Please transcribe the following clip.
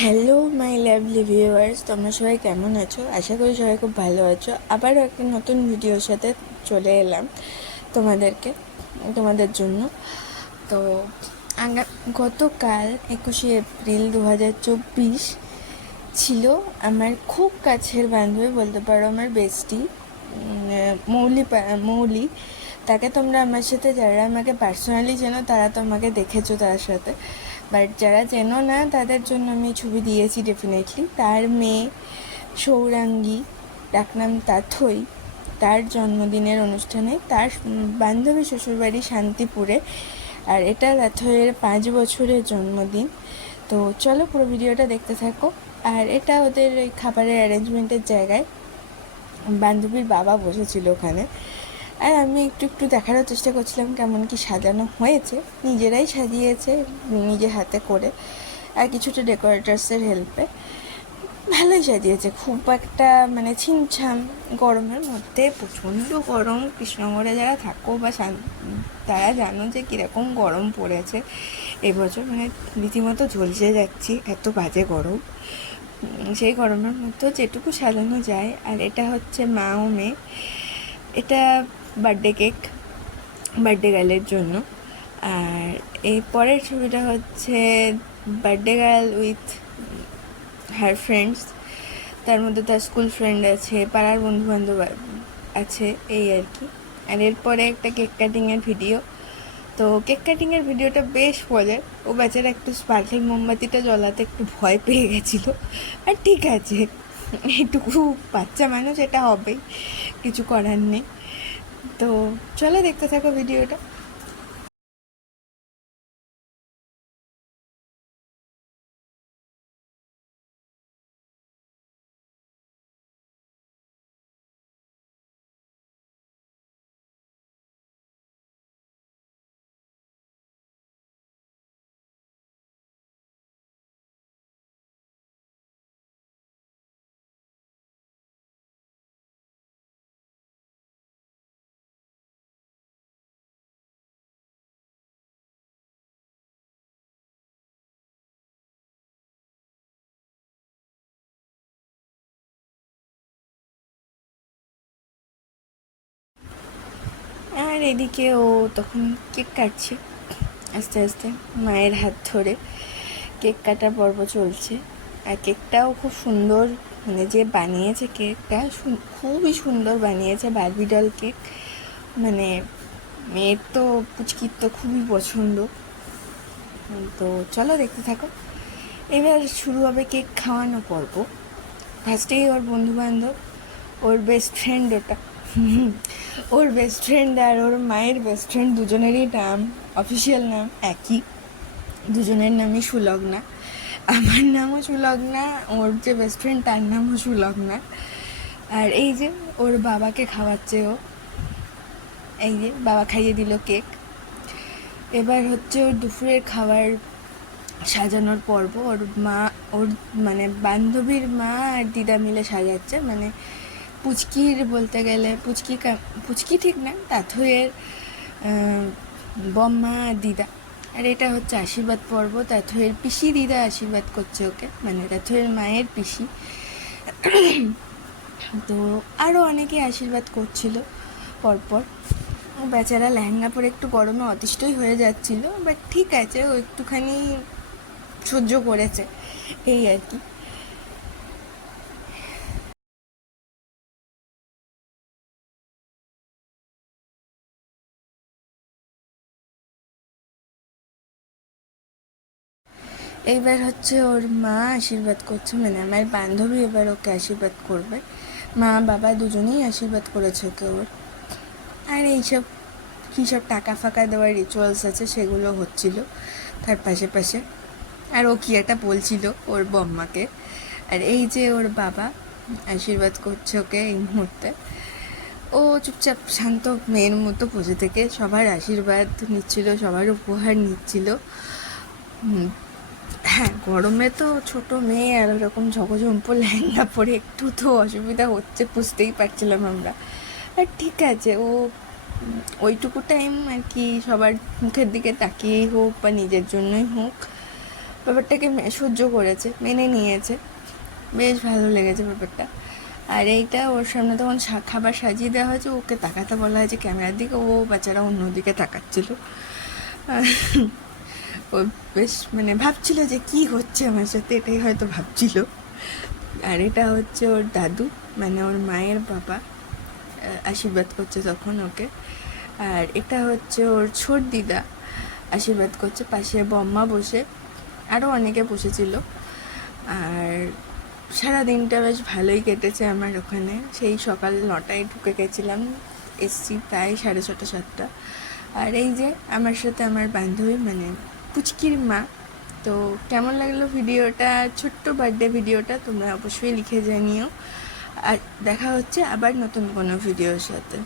Hello my lovely viewers তোমরা সবাই কেমন আছো? আশা করি সবাই খুব ভালো আছো। আবারও একটা নতুন ভিডিওর সাথে চলে এলাম তোমাদেরকে, তোমাদের জন্য। তো গতকাল একুশে এপ্রিল দু হাজার চব্বিশ ছিল আমার খুব কাছের বান্ধবী, বলতে পারো আমার বেস্টি মৌলি মৌলি। তাকে তোমরা আমার সাথে যারা আমাকে পার্সোনালি চেনো, তারা তো আমাকে দেখেছ তার সাথে। বাট যারা চেনো না, তাদের জন্য আমি ছবি দিয়েছি ডেফিনেটলি তার মেয়ে সৌরাঙ্গী ডাকনাম তাথই, তার জন্মদিনের অনুষ্ঠানে তার বান্ধবী শ্বশুরবাড়ি শান্তিপুরে। আর এটা তাথইয়ের পাঁচ বছরের জন্মদিন। তো চলো পুরো ভিডিওটা দেখতে থাকো। আর এটা ওদের ওই খাবারের অ্যারেঞ্জমেন্টের জায়গায় বান্ধবীর বাবা বসেছিল ওখানে। আর আমি একটু একটু দেখারও চেষ্টা করছিলাম কেমন কি সাজানো হয়েছে। নিজেরাই সাজিয়েছে নিজে হাতে করে আর কিছুটা ডেকোরেটার্সের হেল্পে ভালোই সাজিয়েছে, খুব একটা মানে ছিমছাম গরমের মধ্যে প্রচণ্ড গরম। কৃষ্ণনগরে যারা থাকো বা তারা জানো যে কীরকম গরম পড়েছে। এবছর মানে রীতিমতো ঝলসে যাচ্ছি, এত বাজে গরম। সেই গরমের মধ্যে যেটুকু সাজানো যায়। আর এটা হচ্ছে মা ও মেয়ে। এটা বার্থডে কেক, বার্থডে গার্লের জন্য। আর এই পরের ছবিটা হচ্ছে birthday girl with her friends. তার মধ্যে তার স্কুল ফ্রেন্ড আছে, পাড়ার বন্ধু বান্ধব আছে, এই আর কি। আর এরপরে একটা কেক কাটিংয়ের ভিডিও। তো কেক কাটিংয়ের ভিডিওটা বেশ মজার। ও বেচারা একটু স্পার্কলিং মোমবাতিটা জ্বলাতে একটু ভয় পেয়ে গেছিল। আর ঠিক আছে এইটুকু বাচ্চা মানুষ, এটা হবেই। কিছু করার নেই। তো চলো দেখতে থাকো ভিডিওটা এদিকে ও তখন কেক কাটছে। আস্তে আস্তে মায়ের হাত ধরে কেক কাটার পর্ব চলছে। আর কেকটাও খুব সুন্দর মানে যে বানিয়েছে কেকটা খুবই সুন্দর বানিয়েছে বারবি ডল কেক। মানে মেয়ের তো পুচকির তো খুবই পছন্দ। তো চলো দেখতে থাকো। এবার শুরু হবে কেক খাওয়ানো পর্ব। ফার্স্টেই ওর বন্ধু বান্ধব ওর বেস্ট ফ্রেন্ড ওটা। ওর বেস্ট ফ্রেন্ড আর ওর মায়ের বেস্ট ফ্রেন্ড দুজনেরই নাম অফিসিয়াল নাম একই। দুজনের নামই সুলগ্না। আমার নামও সুলগ্না, ওর যে বেস্ট ফ্রেন্ড তার নামও সুলগ্না। আর এই যে ওর বাবাকে খাওয়াচ্ছে ও। এই যে বাবা খাইয়ে দিল কেক এবার হচ্ছে ওর দুপুরের খাবার সাজানোর পর্ব। ওর মা, ওর মানে বান্ধবীর মা আর দিদা মিলে সাজাচ্ছে। মানে পুচকির বলতে গেলে পুচকি পুচকি ঠিক না তাথইয়ের আহ, বম্মা দিদা। আর এটা হচ্ছে আশীর্বাদ পর্ব তাথইয়ের পিসি দিদা আশীর্বাদ করছে ওকে মানে তাথইয়ের মায়ের পিসি। তো আরও অনেকে আশীর্বাদ করছিল পরপর। বেচারা লেহেঙ্গা পরে একটু গরমে অতিষ্ঠই হয়ে যাচ্ছিল বাট ঠিক আছে ও একটুখানি সহ্য করেছে এই আর কি। এইবার হচ্ছে ওর মা আশীর্বাদ করছে মানে আমার বান্ধবী এবার ওকে আশীর্বাদ করবে। মা, বাবা দুজনেই আশীর্বাদ করেছে ওকে ওর। আর এইসব কী সব টাকা ফাঁকা দেওয়ার রিচুয়ালস আছে সেগুলো হচ্ছিল তার পাশে পাশে আর ও কি একটা বলছিল ওর বম্মাকে, আর এই যে ওর বাবা আশীর্বাদ করছে ওকে এই মুহূর্তে। ও চুপচাপ শান্ত মেয়ের মতো বসে থেকে সবার আশীর্বাদ নিচ্ছিল, সবার উপহার নিচ্ছিল। হ্যাঁ গরমে তো ছোট মেয়ে আর ওরকম ঝকঝম্প লেহেঙ্গা পরে একটু তো অসুবিধা হচ্ছে, বুঝতেই পারছিলাম আমরা। আর ঠিক আছে, ও ওইটুকু টাইম আর কি সবার মুখের দিকে তাকিয়েই হোক বা নিজের জন্যই হোক, ব্যাপারটাকে সহ্য করেছে, মেনে নিয়েছে। বেশ ভালো লেগেছে ব্যাপারটা। আর এইটা ওর সামনে তখন খাবার সাজিয়ে দেওয়া হয়েছে, ওকে তাকাতে বলা হয়েছে, ক্যামেরার দিকে ও বাচ্চারা অন্যদিকে তাকাচ্ছিল। আর ও বেশ মানে ভাবছিল যে কি হচ্ছে আমার সাথে, এটাই হয়তো ভাবছিল। আর এটা হচ্ছে ওর দাদু মানে ওর মায়ের বাবা আশীর্বাদ করছে তখন ওকে। আর এটা হচ্ছে ওর ছোট দিদা, আশীর্বাদ করছে, পাশে বম্মা বসে আরও অনেকে বসেছিল। আর সারা দিনটা বেশ ভালোই কেটেছে আমার ওখানে। সেই সকাল নটায় ঢুকে গেছিলাম, এসছি প্রায় সাড়ে ছটা, সাতটা। আর এই যে আমার সাথে আমার বান্ধবী মানে পুচকির মা তো কেমন লাগল ভিডিওটা? ছোট্ট বার্থডে ভিডিওটা তোমরা অবশ্যই লিখে জানিও। আর দেখা হচ্ছে আবার নতুন কোনো ভিডিওর সাথে।